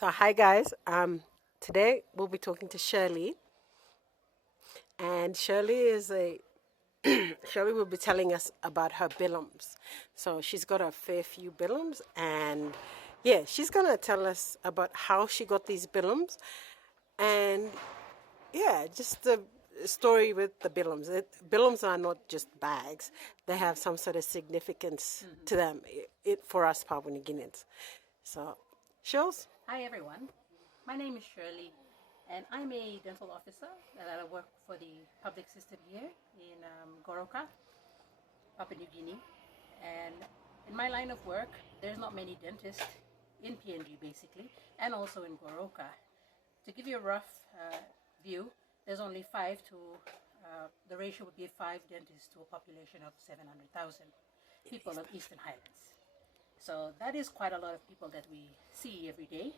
So hi guys. Today we'll be talking to Shirley, and Shirley will be telling us about her Bilums. So she's got a fair few Bilums, and yeah, she's gonna tell us about how she got these Bilums, and yeah, just the story with the Bilums. Bilums are not just bags; they have some sort of significance to them. For us Papua New Guineans. So, Shirls. Hi everyone, my name is Shirley and I'm a dental officer that I work for the public system here in Goroka, Papua New Guinea. And in my line of work, there's not many dentists in PNG basically, and also in Goroka. To give you a rough view, there's only the ratio would be 5 dentists to a population of 700,000 people of Eastern Highlands. So that is quite a lot of people that we see every day.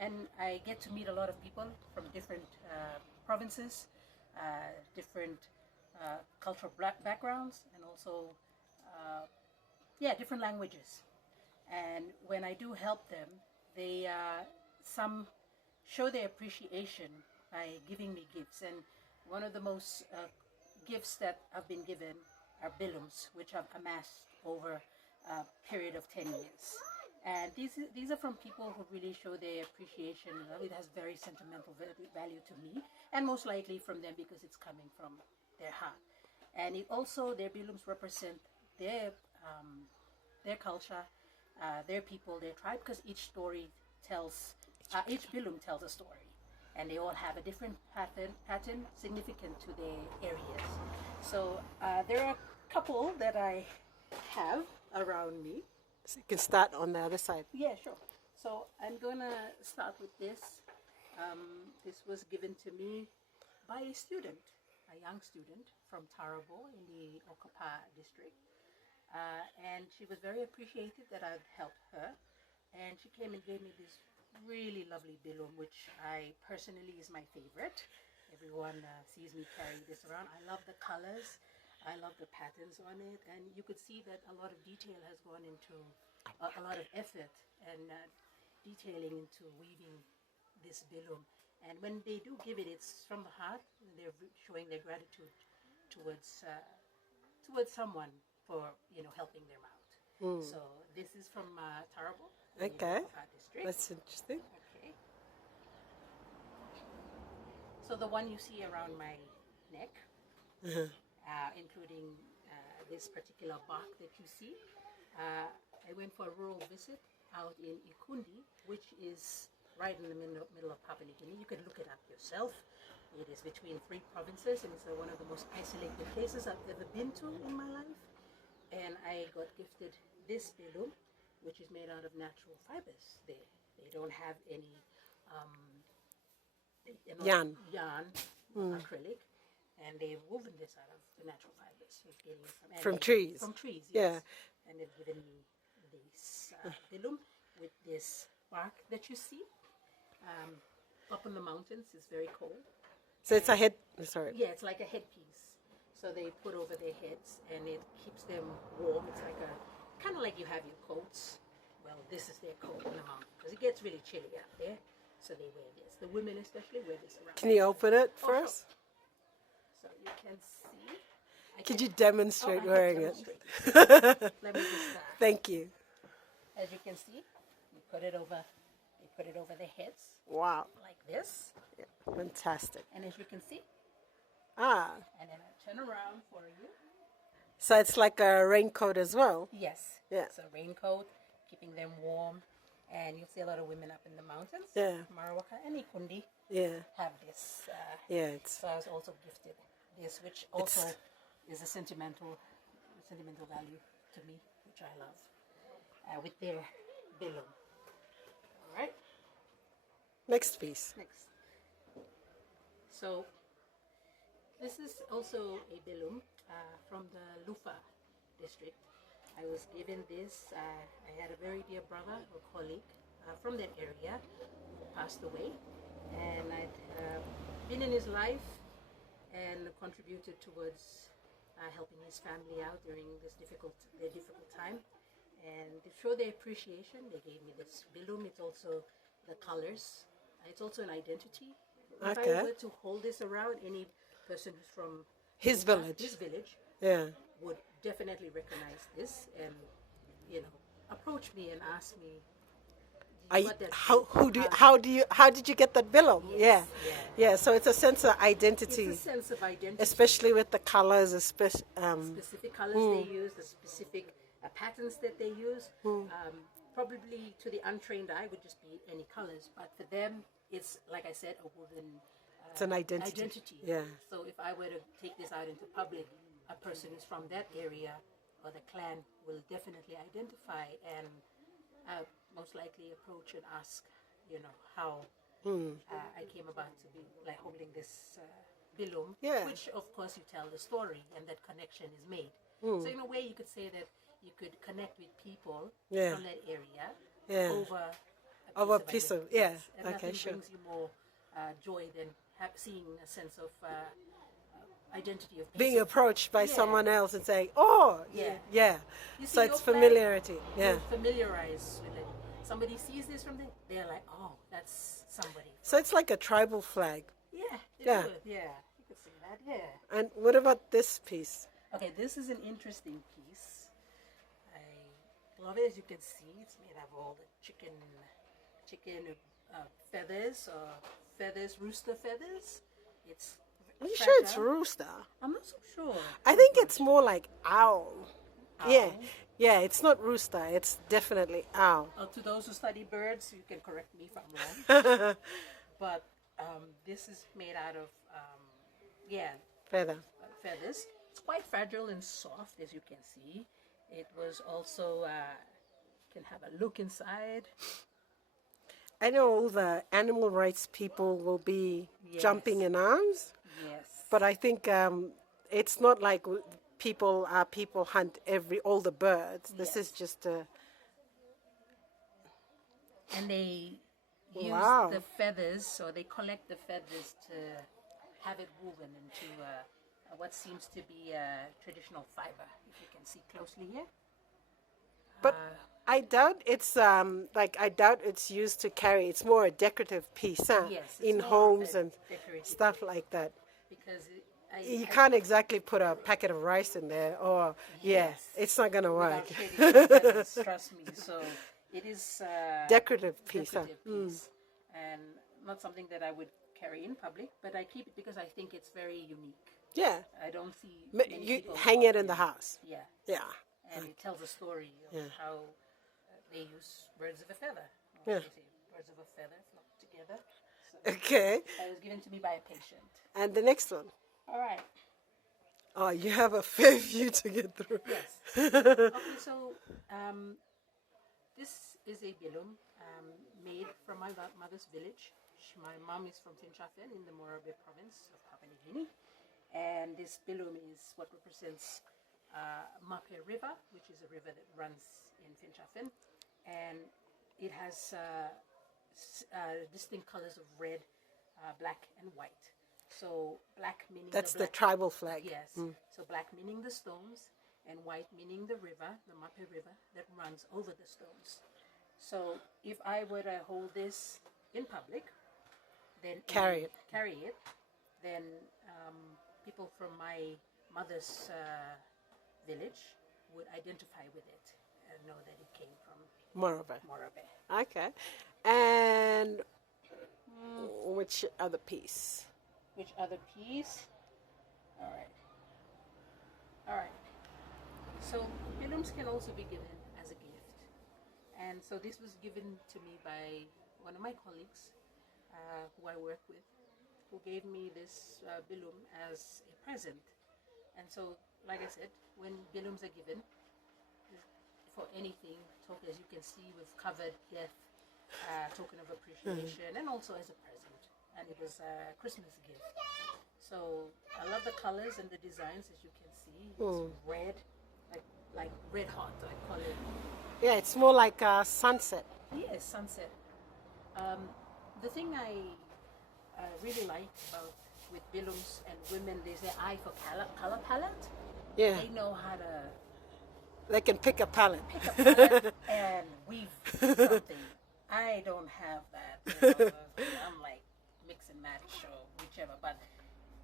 And I get to meet a lot of people from different provinces, different cultural backgrounds, and also, different languages. And when I do help them, some show their appreciation by giving me gifts. And one of the most gifts that I've been given are bilums, which I've amassed over a period of 10 years. And these are from people who really show their appreciation. It has very sentimental value to me, and most likely from them because it's coming from their heart. And it also, their bilums represent their culture, their people, their tribe, because each bilum tells a story, and they all have a different pattern significant to their areas. So there are a couple that I have around me. So you can start on the other side. Yeah, sure. So I'm gonna start with this. This was given to me by a student, a young student from Tarabo in the Okapa district. And she was very appreciative that I'd helped her. And she came and gave me this really lovely bilum, which I personally is my favorite. Everyone sees me carrying this around. I love the colors. I love the patterns on it, and you could see that a lot of detail has gone into a lot of effort and detailing into weaving this bilum. And when they do give it, it's from the heart. They're showing their gratitude towards someone for helping them out. So this is from Tarabo, Okay, district. that's interesting. Okay. So the one you see around my neck. Including this particular bark that you see. I went for a rural visit out in Ikundi, which is right in the middle of Papua New Guinea. You can look it up yourself. It is between 3 provinces, and it's one of the most isolated places I've ever been to in my life. And I got gifted this bilum, which is made out of natural fibers. They don't have any Yarn. Acrylic. And they've woven this out of the natural fibers. From trees. From trees, Yeah. yes. And they've given me this bilum with this bark that you see. Up in the mountains, it's very cold. So it's a head. Sorry. Yeah, it's like a headpiece. So they put over their heads, and it keeps them warm. It's like kind of like you have your coats. Well, this is their coat in the mountains because it gets really chilly out there. So they wear this. The women especially wear this around. Can you open it for us? Sure. So you can see. Could you demonstrate wearing it? Let me just. Thank you. As you can see, you put it over. They put it over their heads. Wow. Like this. Yeah, fantastic. And as you can see. Ah. And then I turn around for you. So it's like a raincoat as well. Yes. Yeah. It's a raincoat, keeping them warm. And you'll see a lot of women up in the mountains. Yeah. Marawaka and Ikundi. Yeah. Have this. So I was also gifted this, which also is a sentimental value to me, which I love, with their bilum. All right. Next piece. Next. So this is also a bilum from the Lufa district. I was given this. I had a very dear brother or colleague from that area who passed away, and I'd been in his life and contributed towards helping his family out during their difficult time. And to show their appreciation, they gave me this bilum. It's also the colors. It's also an identity. If Okay. I were to hold this around, any person who's from His village. his village Yeah. would definitely recognize this and, approach me and ask me, what that how did you get that bilum? Yes, Yeah. yeah. Yeah. So it's a sense of identity, It's a sense of identity. especially with the colors, Specific colors they use, the specific patterns that they use. Probably to the untrained eye would just be any colors, but for them, it's like I said, a woven it's an identity. Yeah. So if I were to take this out into public, a person who's from that area or the clan will definitely identify and most likely approach and ask, how I came about to be like holding this bilum, Yeah. which of course you tell the story and that connection is made. So in a way you could say that you could connect with people Yeah. from that area Yeah. over a piece of yeah. and Okay, nothing sure. brings you more joy than seeing a sense of identity of Being person. approached by Yeah. someone else and saying, "Oh, Yeah. yeah." You So see it's your flag, familiarity. Yeah. You're familiarized with it. Somebody sees this from there, they're like, "Oh, that's somebody." So it's like a tribal flag. Yeah, Yeah. yeah. You could say that. Yeah. And what about this piece? Okay, this is an interesting piece. I love it. As you can see, it's made of all the chicken feathers or rooster feathers. It's Are you sure it's fragile. rooster? I'm not so sure. I think it's more like owl. Yeah. Owl? Yeah, it's not rooster. It's definitely owl. To those who study birds, you can correct me if I'm wrong. But this is made out of Feather. feathers. It's quite fragile and soft, as you can see. It was also can have a look inside. I know all the animal rights people will be Yes. jumping in arms, Yes. but I think it's not like people hunt all the birds. This is Yes. just a And they use Wow. the feathers, or they collect the feathers to have it woven into what seems to be a traditional fiber, if you can see closely here. But I doubt it's I doubt it's used to carry. It's more a decorative piece, huh? Yes, it's In more of homes a and decorative stuff like that. Because You can't exactly put a packet of rice in there, or Yes. it's not gonna work. without shading the feathers, trust me. So it is Decorative piece, huh? decorative piece, and not something that I would carry in public, but I keep it because I think it's very unique. Yeah, I don't see many you people hang it in offering the house. Yeah, Yeah, and it tells a story of Yeah. how they use birds of a feather. Yeah. They say birds of a feather flock together. So okay. it was given to me by a patient. And the next one. All right. Oh, you have a fair few to get through. Yes. Okay, so this is a bilum made from my mother's village. My mom is from Finchafen in the Morabe province of Papua New Guinea. And this bilum is what represents Mape River, which is a river that runs in Finchafen. And it has distinct colors of red, black, and white. So black meaning That's the the black, tribal flag. yes. So black meaning the stones, and white meaning the river, the Mape River that runs over the stones. So if I were to hold this in public, then Carry it. then people from my mother's village would identify with it and know that it came from Moreover. Morabe. Okay. And which other piece? Which other piece? All right. All right. So bilums can also be given as a gift. And so this was given to me by one of my colleagues who I work with, who gave me this bilum as a present. And so, like I said, when bilums are given for anything, as you can see, we've covered death, token of appreciation, and also as a present. And it was a Christmas gift. So I love the colors and the designs, as you can see. It's red, like red hot, I call it. Yeah, it's more like a sunset. Yes, sunset. The thing I really like about with bilums and women, there's an eye for color palette. Yeah, They know how to they can pick a palette. pick a palette and weave something. I don't have that. I'm like mix and match or whichever, but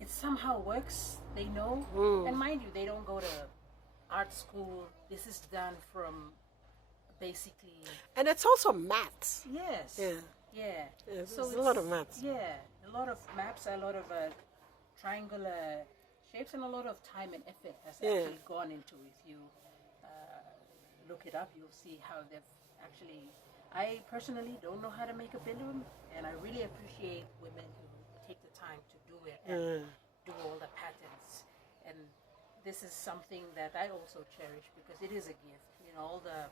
it somehow works. They know, and mind you, they don't go to art school. This is done from basically. And it's also maths. Yes. Yeah. Yeah. Yeah, So there's a lot of maths. Yeah, a lot of maps, a lot of triangular shapes, and a lot of time and effort has actually gone into it. If you look it up, you'll see how they've actually. I personally don't know how to make a bilum, and I really appreciate women who take the time to do it and do all the patterns. And this is something that I also cherish because it is a gift. You know, all the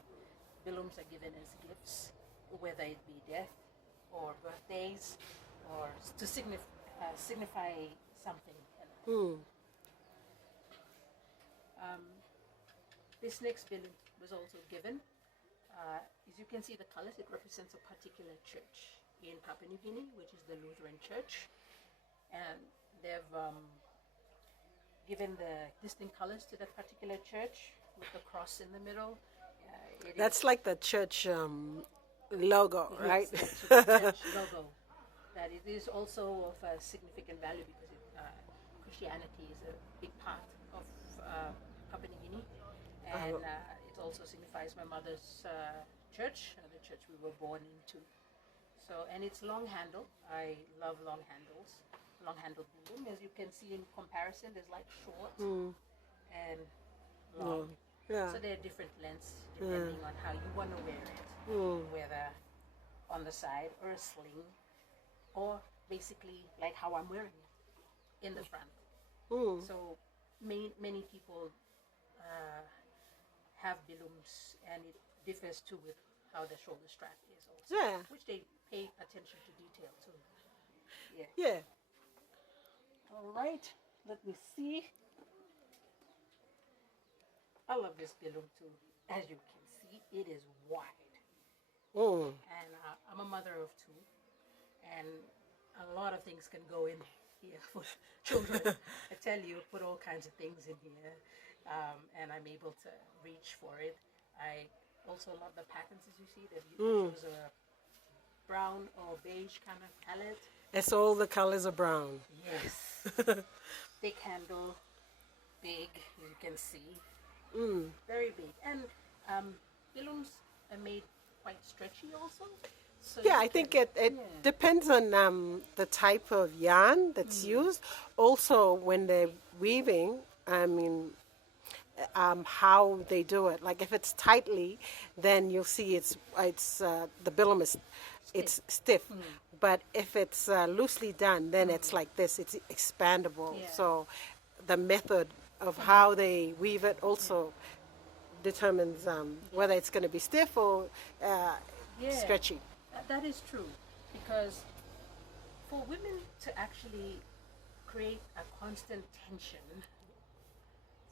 bilums are given as gifts, whether it be death or birthdays or to signify something. This next bilum was also given. As you can see the colors, it represents a particular church in Papua New Guinea, which is the Lutheran Church. And they've given the distinct colors to that particular church with the cross in the middle. That's like the church logo, right? Yes, the church logo. That it is also of a significant value because Christianity is a big part of Papua New Guinea. And it also signifies my mother's church, the church we were born into. So, and it's long handle. I love long handles. Long handle bilum. As you can see in comparison, there's like short and long. Yeah. So there are different lengths depending on how you want to wear it. Whether on the side or a sling, or basically like how I'm wearing it in the front. So many people have bilums, and it differs too with how the shoulder strap is also, which they pay attention to detail too. Yeah. All right, let me see. I love this bilum too. As you can see, it is wide. And I'm a mother of two, and a lot of things can go in here for children. I tell you, put all kinds of things in here, and I'm able to reach for it. I also love the patterns, as you see. That you choose a brown or beige kind of palette. It's all the colors are brown. Yes. Thick handle, big, you can see. Very big. And bilums are made quite stretchy also. So Yeah, I think it depends on the type of yarn that's used. Also, when they're weaving, I mean, how they do it. Like if it's tightly, then you'll see it's the bilum is it's stiff. But if it's loosely done, then it's like this. It's expandable. Yeah. So the method of how they weave it also determines whether it's going to be stiff or stretchy. That is true, because for women to actually create a constant tension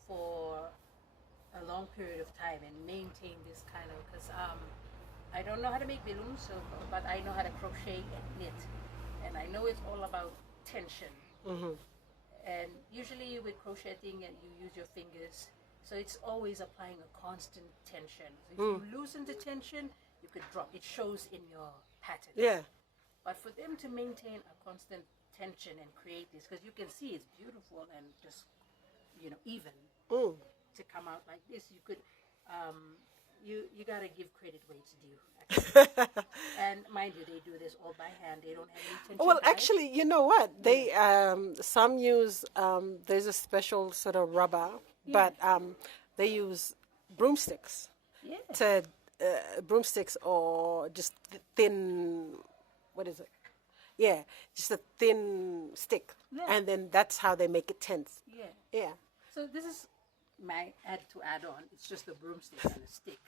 for a long period of time and maintain this kind of, because I don't know how to make bilum, but I know how to crochet and knit, and I know it's all about tension. And usually with crocheting, you use your fingers, so it's always applying a constant tension. So if you loosen the tension, you could drop. It shows in your pattern. Yeah. But for them to maintain a constant tension and create this, because you can see it's beautiful and just, even to come out like this, you could, you gotta give credit where it's due. Actually. And mind you, they do this all by hand. They don't have any tension. Well, actually, you know what? They some use there's a special sort of rubber, but they use broomsticks to broomsticks or just thin. What is it? Yeah, just a thin stick, and then that's how they make it tense. Yeah. So this is my add on. It's just a broomstick and a stick.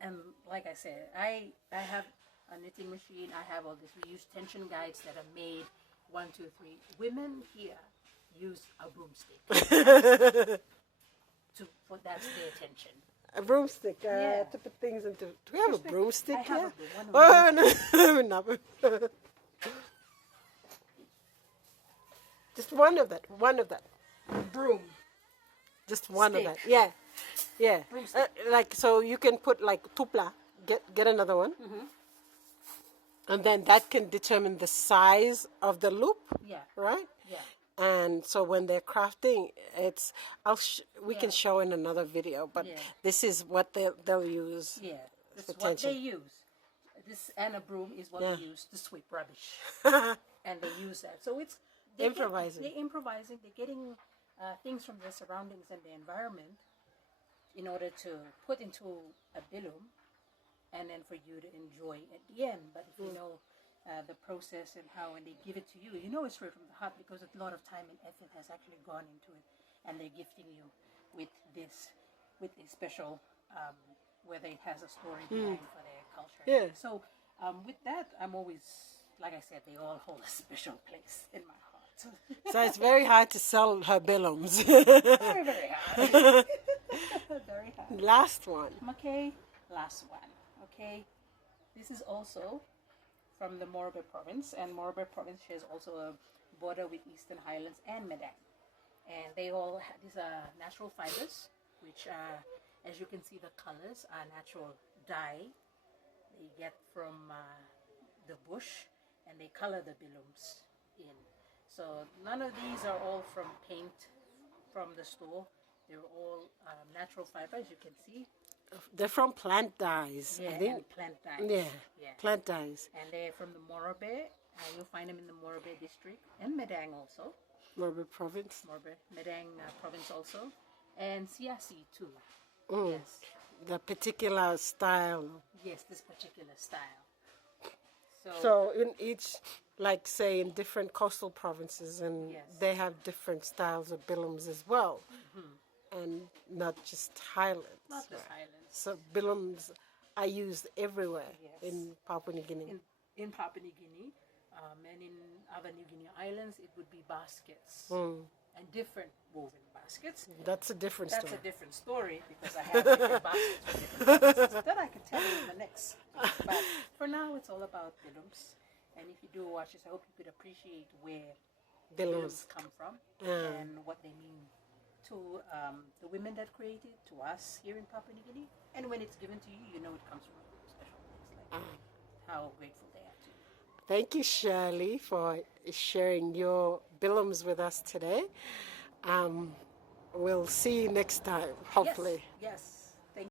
And like I said, I have a knitting machine. I have all this. We use tension guides that are made 1, 2, 3. Women here use a broomstick. That's their tension. A broomstick to put things into. Do we have a broomstick I here? have one. No. Just one of that. Broom. Just one Stick. of that. Yeah. Like so, you can put like tupla. Get another one. And then that can determine the size of the loop, Yeah. right? Yeah. And so when they're crafting, it's we can Yeah. show in another video, but Yeah. this is what they'll use. Yeah. This is what Potential. they use. This and a broom is what Yeah. they use to sweep rubbish, and they use that. So it's Improvising. They're improvising. They're getting things from their surroundings and their environment in order to put into a bilum, and then for you to enjoy at the end. But if you know the process and how, when they give it to you, you know it's straight from the heart because a lot of time and effort has actually gone into it, and they're gifting you with this, with a special, whether it has a story behind for their culture. Yeah. So with that, I'm always, like I said, they all hold a special place in my heart. So it's very hard to sell her bilums. Very, very hard. Very hard. Last one. Okay, last one. Okay, this is also from the Morobe province, and Morobe province shares also a border with Eastern Highlands and Madang, and they all these are natural fibers, which are, as you can see, the colors are natural dye they get from the bush, and they color the bilums in. So none of these are all from paint from the store. They're all natural fiber, as you can see. They're from plant dyes. Yeah, I think. and plant dyes. Yeah, Yeah. plant dyes. And they're from the Morobe. You'll find them in the Morobe district and Madang also. Morobe province. Morobe, Madang province also. And Siasi too. Mm. Yes. The particular style. Yes, this particular style. So in each, like say in different coastal provinces, and Yes. they have different styles of bilums as well, and not just highlands. Not just Highlands. So bilums are used everywhere Yes. in Papua New Guinea. In Papua New Guinea, and in other New Guinea islands, it would be baskets and different woven baskets. That's a different That's story. a different story because I have different baskets for different purposes that I can tell you in the next. But for now, it's all about bilums. And if you do watch this, I hope you could appreciate where bilums Bilums. come from Yeah. and what they mean to the women that created, to us here in Papua New Guinea. And when it's given to you, you know it comes from a special place. Like how grateful they are to you. Thank you, Shirley, for sharing your bilums with us today. We'll see you next time, hopefully. Yes.